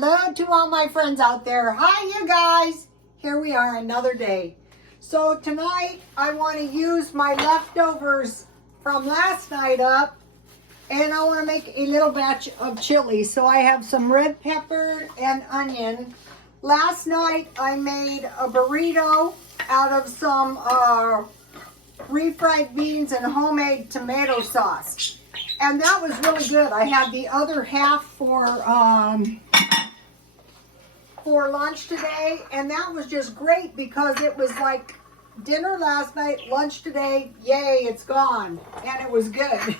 Hello to all my friends out there. Hi you guys. Here we are another day. So tonight I want to use my leftovers from last night up, and I want to make a little batch of chili. So I have some red pepper and onion. Last night I made a burrito out of some refried beans and homemade tomato sauce. And that was really good. I had the other half for lunch today, and that was just great because it was like dinner last night, lunch today, yay, it's gone, and it was good.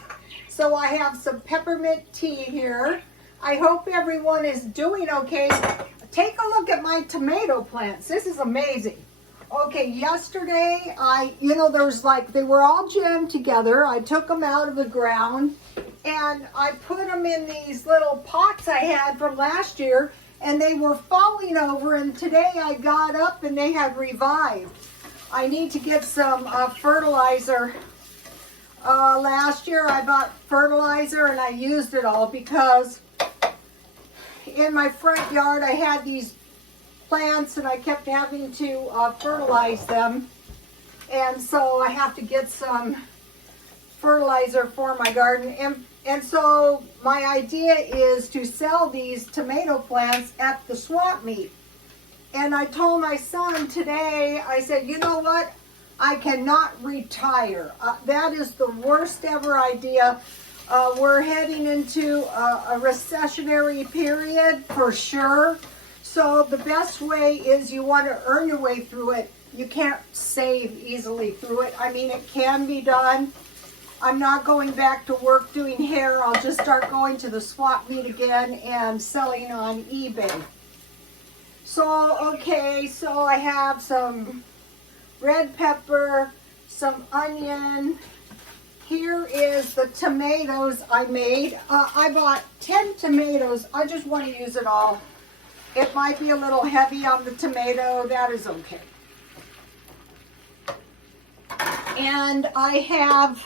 So I have some peppermint tea here. I hope everyone is doing okay. Take a look at my tomato plants. This is amazing. Okay, yesterday there's like, they were all jammed together. I took them out of the ground and I put them in these little pots I had from last year, and they were falling over, and today I got up and they had revived. I need to get some fertilizer. Last year I bought fertilizer and I used it all because in my front yard I had these plants and I kept having to fertilize them, and so I have to get some fertilizer for my garden. And so my idea is to sell these tomato plants at the swap meet. And I told my son today, I said, you know what? I cannot retire. That is the worst ever idea. We're heading into a recessionary period for sure. So the best way is you want to earn your way through it. You can't save easily through it. I mean, it can be done. I'm not going back to work doing hair. I'll just start going to the swap meet again and selling on eBay. So, okay, so I have some red pepper, some onion. Here is the tomatoes I made. I bought 10 tomatoes. I just want to use it all. It might be a little heavy on the tomato. That is okay. And I have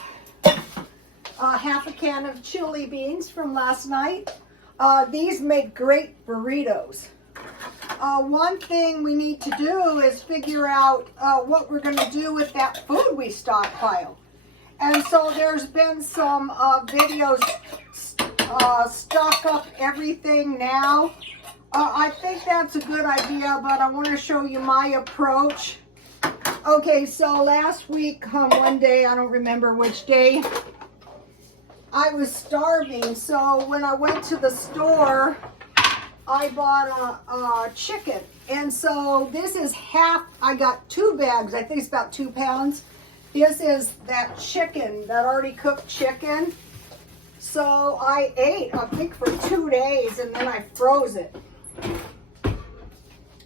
half a can of chili beans from last night. These make great burritos. One thing we need to do is figure out what we're going to do with that food we stockpile. And so there's been some videos stock up everything now. I think that's a good idea, but I want to show you my approach. Okay, so last week, one day, I don't remember which day, I was starving. So when I went to the store, I bought a chicken. And so this is half, I got 2 bags, I think it's about 2 pounds. This is that chicken, that already cooked chicken. So I ate, I think for 2 days, and then I froze it.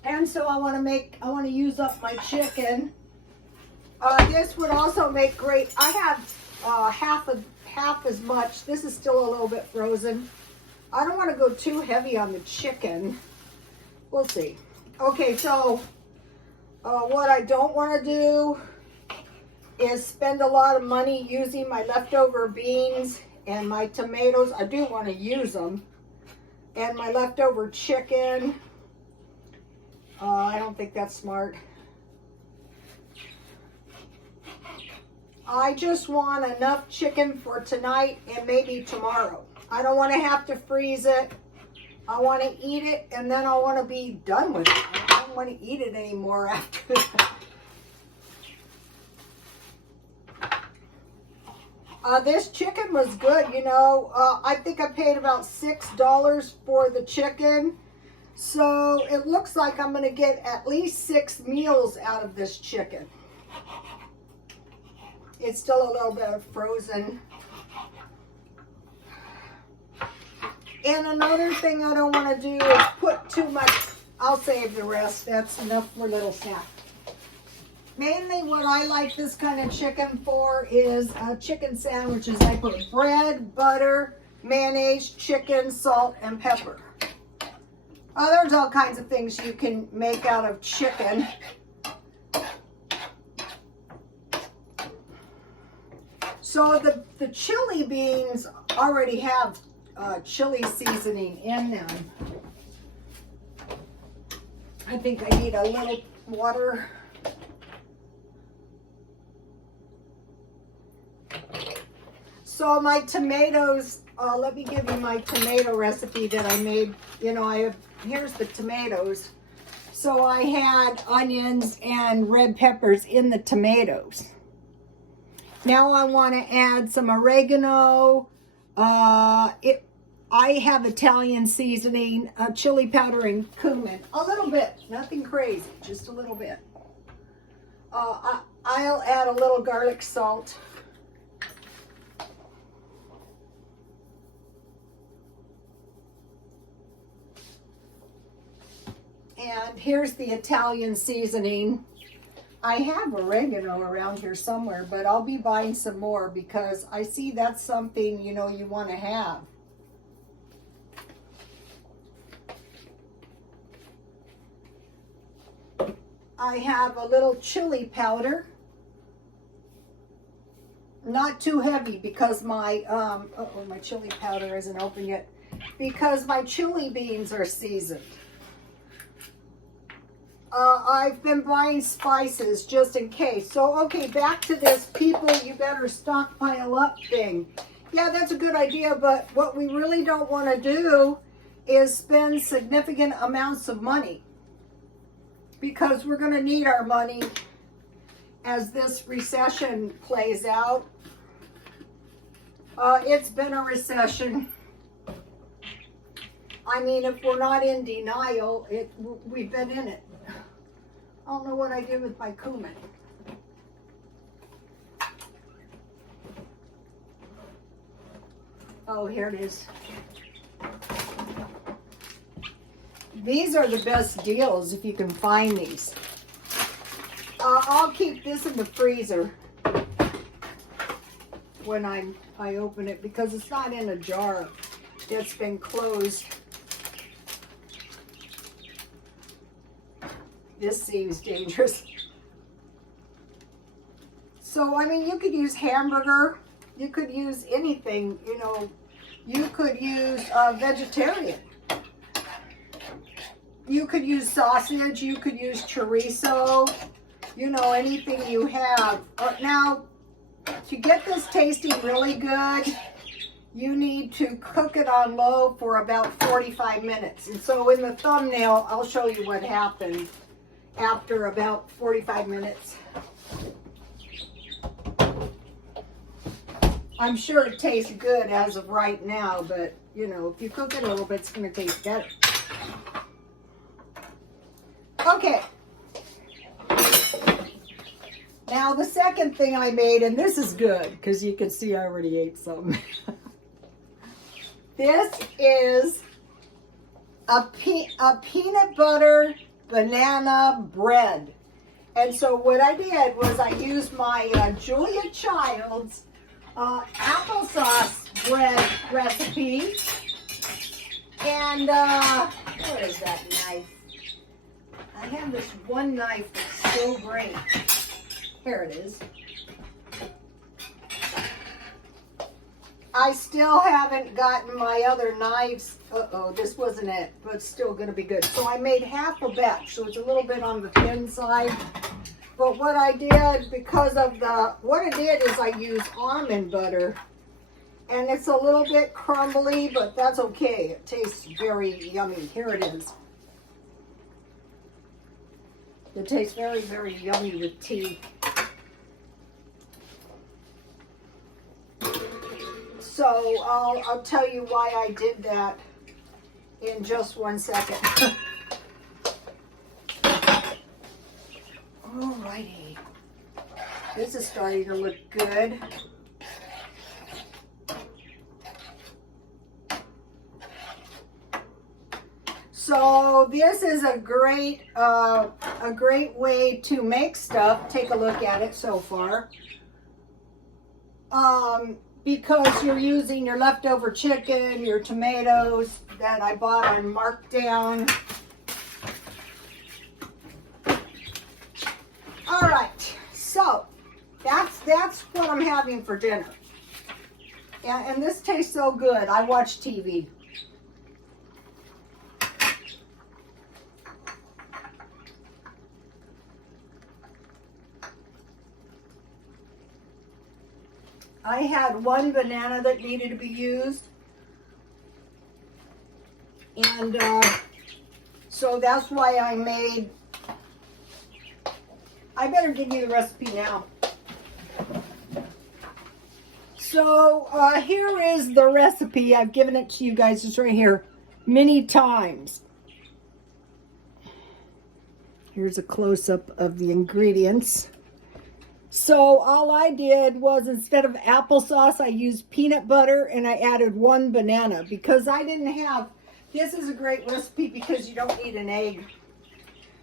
And so I want to use up my chicken. This would also make great, I have half as much. This is still a little bit frozen. I don't want to go too heavy on the chicken. We'll see. Okay, so what I don't want to do is spend a lot of money using my leftover beans and my tomatoes. I do want to use them. And my leftover chicken. I don't think that's smart. I just want enough chicken for tonight and maybe tomorrow. I don't want to have to freeze it. I want to eat it, and then I want to be done with it. I don't want to eat it anymore after that. This chicken was good, you know. I think I paid about $6 for the chicken. So it looks like I'm going to get at least 6 meals out of this chicken. It's still a little bit frozen. And another thing I don't want to do is put too much. I'll save the rest. That's enough for a little snack. Mainly what I like this kind of chicken for is chicken sandwiches. I put bread, butter, mayonnaise, chicken, salt, and pepper. There's all kinds of things you can make out of chicken. So the chili beans already have chili seasoning in them. I think I need a little water. So my tomatoes, let me give you my tomato recipe that I made. You know, here's the tomatoes. So I had onions and red peppers in the tomatoes. Now I want to add some oregano. I have Italian seasoning, chili powder, and cumin. A little bit, nothing crazy, just a little bit. I'll add a little garlic salt. And here's the Italian seasoning. I have oregano around here somewhere, but I'll be buying some more because I see that's something, you know, you want to have. I have a little chili powder. Not too heavy because my, my chili powder isn't open yet. Because my chili beans are seasoned. I've been buying spices just in case. So, okay, back to this people, you better stockpile up thing. Yeah, that's a good idea, but what we really don't want to do is spend significant amounts of money. Because we're going to need our money as this recession plays out. It's been a recession. I mean, if we're not in denial, we've been in it. I don't know what I did with my cumin. Oh, here it is. These are the best deals if you can find these. I'll keep this in the freezer when I open it because it's not in a jar. It's been closed. This seems dangerous. So, I mean, you could use hamburger. You could use anything, you know. You could use vegetarian. You could use sausage. You could use chorizo. You know, anything you have. Now, to get this tasting really good, you need to cook it on low for about 45 minutes. And so in the thumbnail, I'll show you what happened after about 45 minutes. I'm sure it tastes good as of right now, but you know, if you cook it a little bit, it's going to taste better. Okay. Now the second thing I made, and this is good because you can see I already ate some. This is a peanut butter banana bread. And so what I did was I used my Julia Child's applesauce bread recipe. And what is that knife? I have this one knife that's so great. Here it is. I still haven't gotten my other knives. Uh-oh, this wasn't it, but it's still going to be good. So I made half a batch, so it's a little bit on the thin side. But what I did, because of what I did is I used almond butter. And it's a little bit crumbly, but that's okay. It tastes very yummy. Here it is. It tastes very, very yummy with tea. So I'll tell you why I did that in just 1 second. Alrighty. This is starting to look good. So this is a great way to make stuff. Take a look at it so far. Because you're using your leftover chicken, your tomatoes that I bought on markdown. All right, so that's what I'm having for dinner. And this tastes so good. I watch TV. I had one banana that needed to be used. And so that's why I made, I better give you the recipe now. So here is the recipe. I've given it to you guys. It's right here many times. Here's a close-up of the ingredients. So all I did was, instead of applesauce, I used peanut butter and I added one banana because I didn't have, this is a great recipe because you don't need an egg.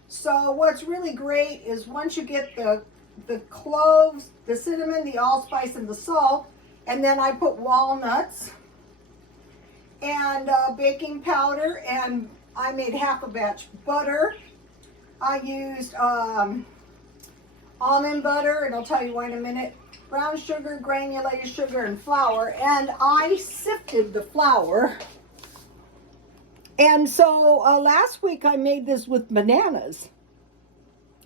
So what's really great is once you get the cloves, the cinnamon, the allspice, and the salt, and then I put walnuts and baking powder, and I made half a batch butter. I used almond butter, and I'll tell you why in a minute, brown sugar, granulated sugar, and flour, and I sifted the flour. And so last week I made this with bananas.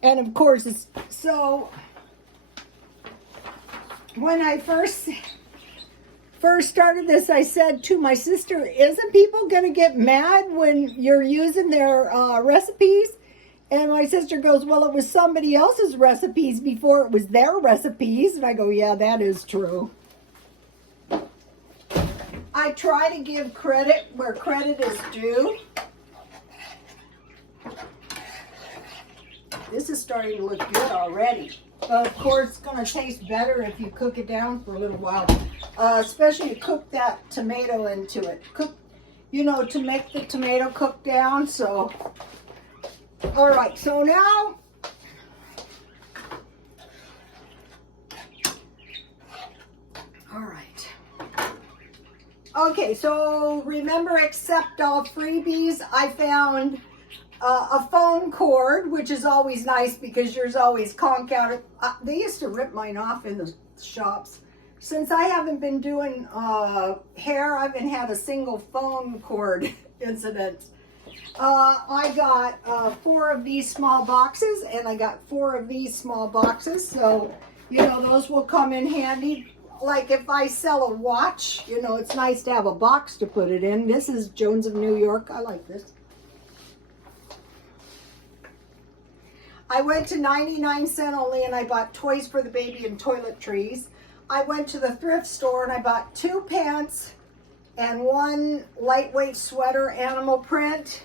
And of course, so when I first started this, I said to my sister, isn't people going to get mad when you're using their recipes? And my sister goes, well, it was somebody else's recipes before it was their recipes. And I go, yeah, that is true. I try to give credit where credit is due. This is starting to look good already. Of course, it's going to taste better if you cook it down for a little while. Especially to cook that tomato into it. Cook, you know, to make the tomato cook down. So, all right. So now, all right. Okay. So remember, accept all freebies. I found a phone cord, which is always nice because yours always conk out. They used to rip mine off in the shops. Since I haven't been doing hair, I haven't had a single phone cord incident. I got 4 of these small boxes, and I got 4 of these small boxes. So, you know, those will come in handy. Like if I sell a watch, you know, it's nice to have a box to put it in. This is Jones of New York. I like this. I went to 99¢ only, and I bought toys for the baby and toiletries. I went to the thrift store and I bought 2 pants and 1 lightweight sweater, animal print.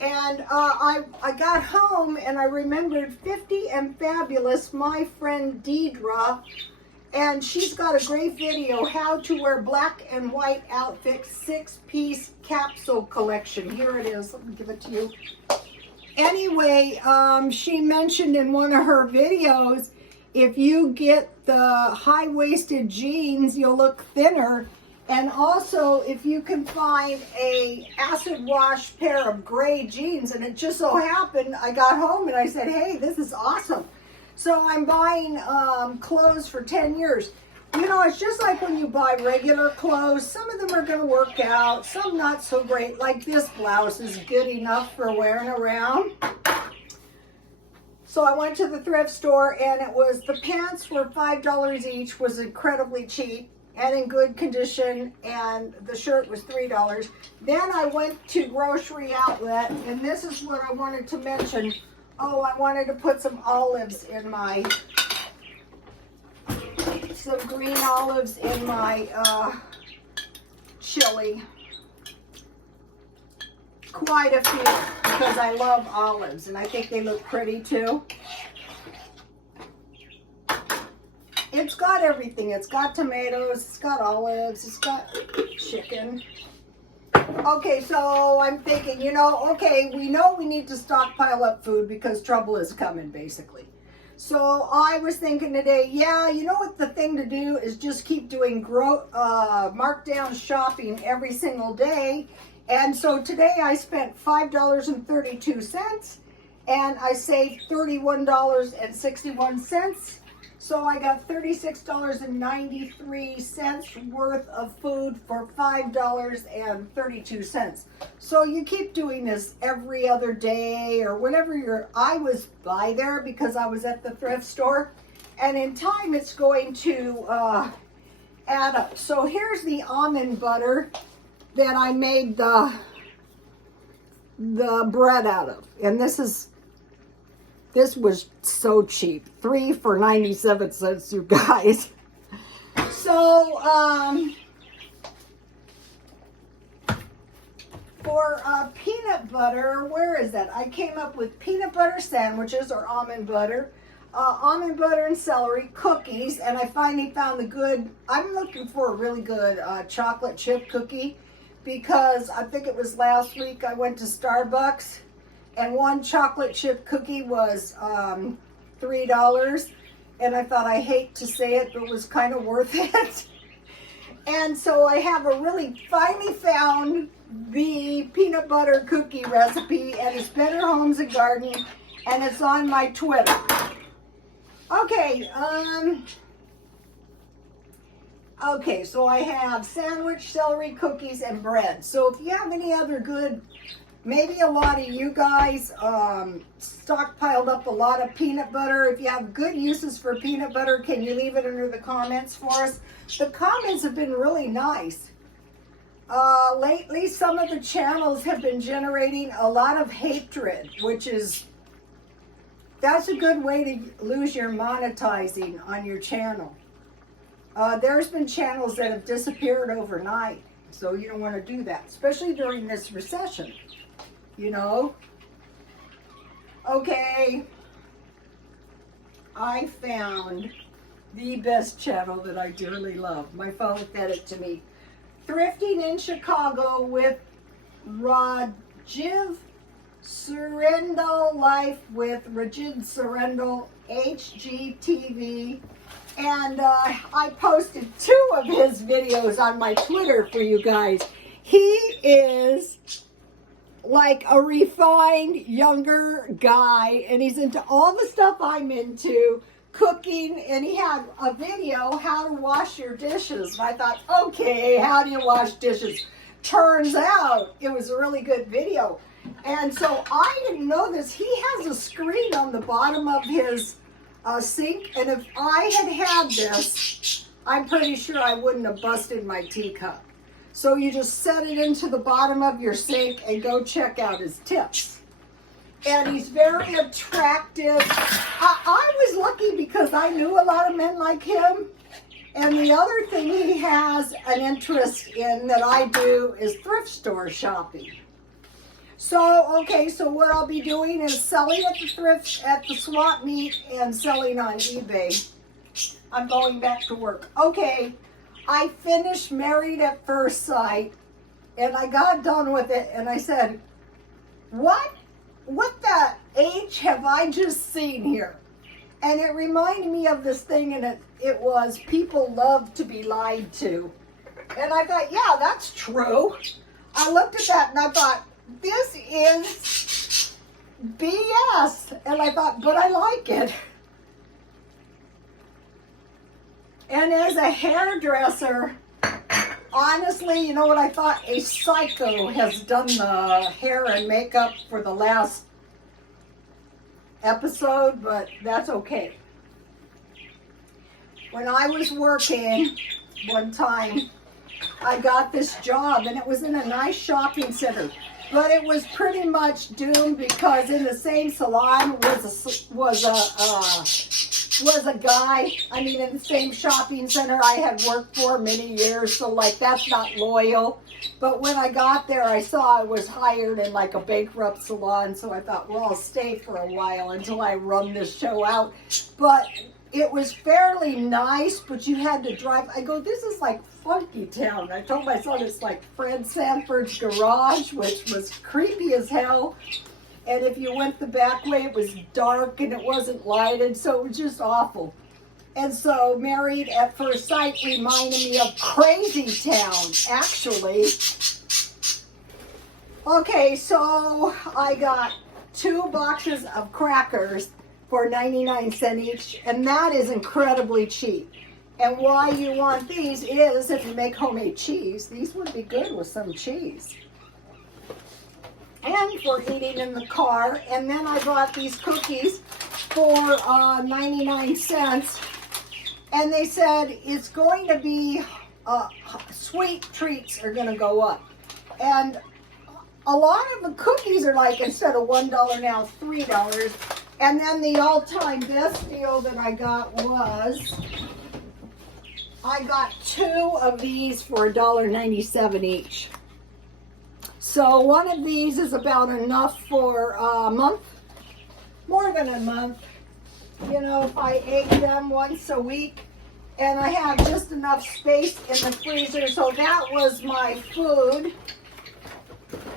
And I got home and I remembered 50 and Fabulous, my friend Deidre, and she's got a great video, how to wear black and white outfit 6-piece capsule collection. Here it is. Let me give it to you. Anyway, she mentioned in one of her videos, if you get the high-waisted jeans, you'll look thinner. And also, if you can find a acid wash pair of gray jeans, and it just so happened, I got home and I said, hey, this is awesome. So I'm buying clothes for 10 years. You know, it's just like when you buy regular clothes. Some of them are going to work out, some not so great. Like this blouse is good enough for wearing around. So I went to the thrift store, and it was, the pants were $5 each, was incredibly cheap and in good condition, and the shirt was $3. Then I went to Grocery Outlet, and this is what I wanted to mention. Oh, I wanted to put some olives in my, some green olives in my chili. Quite a few, because I love olives, and I think they look pretty too. It's got everything. It's got tomatoes, it's got olives, it's got chicken. Okay, so I'm thinking, you know, okay, we know we need to stockpile up food because trouble is coming, basically. So I was thinking today, yeah, you know what the thing to do is just keep doing markdown shopping every single day. And so today I spent $5.32 and I saved $31.61. So I got $36.93 worth of food for $5.32. So you keep doing this every other day or whenever I was by there because I was at the thrift store. And in time it's going to add up. So here's the almond butter that I made the bread out of. And this was so cheap. 3 for 97 cents, you guys. So, for peanut butter, where is that? I came up with peanut butter sandwiches or almond butter and celery, cookies, and I finally found I'm looking for a really good chocolate chip cookie, because I think it was last week I went to Starbucks and one chocolate chip cookie was $3, and I thought, I hate to say it, but it was kind of worth it. And so I have finally found the peanut butter cookie recipe, and it's Better Homes and Garden, and it's on my Twitter. Okay, so I have sandwich, celery, cookies, and bread. So if you have any other good, maybe a lot of you guys stockpiled up a lot of peanut butter. If you have good uses for peanut butter, can you leave it under the comments for us? The comments have been really nice. Lately, some of the channels have been generating a lot of hatred, that's a good way to lose your monetizing on your channel. There's been channels that have disappeared overnight, so you don't want to do that, especially during this recession, you know. Okay, I found the best channel that I dearly love. My phone fed it to me. Thrifting in Chicago with Rajiv Surrendal Life with Rajiv Surrendal HGTV. And I posted 2 of his videos on my Twitter for you guys. He is like a refined younger guy, and he's into all the stuff I'm into, cooking, and he had a video, how to wash your dishes. And I thought, okay, how do you wash dishes? Turns out it was a really good video. And so I didn't know this. He has a screen on the bottom of his sink, and if I had this, I'm pretty sure I wouldn't have busted my teacup. So you just set it into the bottom of your sink and go check out his tips. And he's very attractive. I was lucky because I knew a lot of men like him. And the other thing he has an interest in that I do is thrift store shopping. So, okay, so what I'll be doing is selling at the swap meet and selling on eBay. I'm going back to work. Okay, I finished Married at First Sight, and I got done with it, and I said, what the H have I just seen here? And it reminded me of this thing, and it was, people love to be lied to. And I thought, yeah, that's true. I looked at that, and I thought, this is BS. And I thought, but I like it. And as a hairdresser, honestly, you know what I thought? A psycho has done the hair and makeup for the last episode, but that's okay. When I was working one time, I got this job, and it was in a nice shopping center. But it was pretty much doomed because in the same salon was a guy. I mean, in the same shopping center I had worked for many years, so like that's not loyal. But when I got there, I saw I was hired in like a bankrupt salon, so I thought, well, I'll stay for a while until I run this show out. But it was fairly nice, but you had to drive. I go, this is like Funky Town. I told my son it's like Fred Sanford's garage, which was creepy as hell. And if you went the back way, it was dark and it wasn't lighted, so it was just awful. And so Married at First Sight reminded me of Crazy Town, actually. Okay, so I got 2 boxes of crackers for 99 cents each, and that is incredibly cheap. And why you want these is if you make homemade cheese, these would be good with some cheese. And for eating in the car. And then I bought these cookies for 99 cents. And they said it's going to be, sweet treats are going to go up. And a lot of the cookies are like, instead of $1 now, $3. And then the all-time best deal that I got was, I got 2 of these for $1.97 each. So one of these is about enough for a month, more than a month. You know, if I ate them once a week, and I have just enough space in the freezer. So that was my food.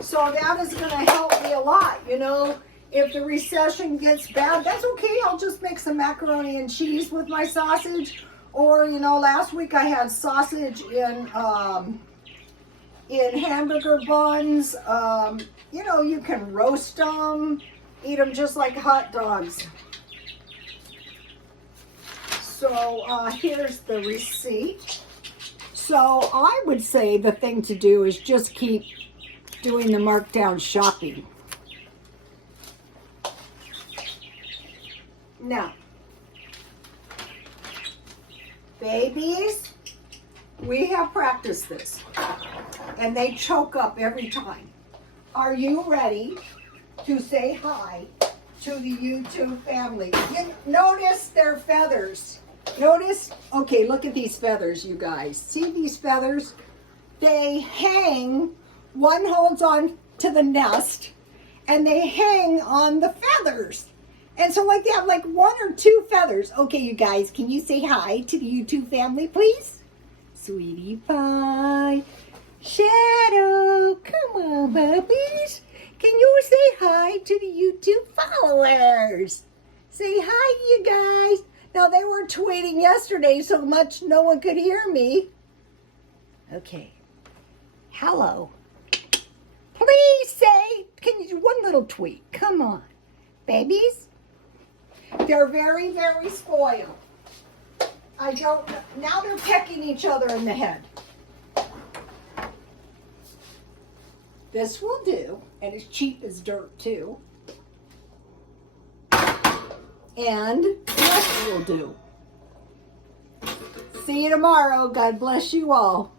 So that is going to help me a lot, you know. If the recession gets bad, that's okay. I'll just make some macaroni and cheese with my sausage. Or, you know, last week I had sausage in hamburger buns. You know, you can roast them, eat them just like hot dogs. So here's the receipt. So I would say the thing to do is just keep doing the markdown shopping. Now, babies, we have practiced this, and they choke up every time. Are you ready to say hi to the YouTube family? You notice their feathers. Notice, okay, look at these feathers, you guys. See these feathers? They hang, one holds on to the nest, and they hang on the feathers. And so like they have like 1 or 2 feathers. Okay, you guys, can you say hi to the YouTube family, please? Sweetie pie, Shadow, come on, puppies. Can you say hi to the YouTube followers? Say hi, you guys. Now, they were tweeting yesterday so much no one could hear me. Okay. Hello. Please say, can you do one little tweet? Come on. Babies, they're very, very spoiled. I don't know. Now they're pecking each other in the head. This will do, and it's cheap as dirt too. And this will do. See you tomorrow. God bless you all.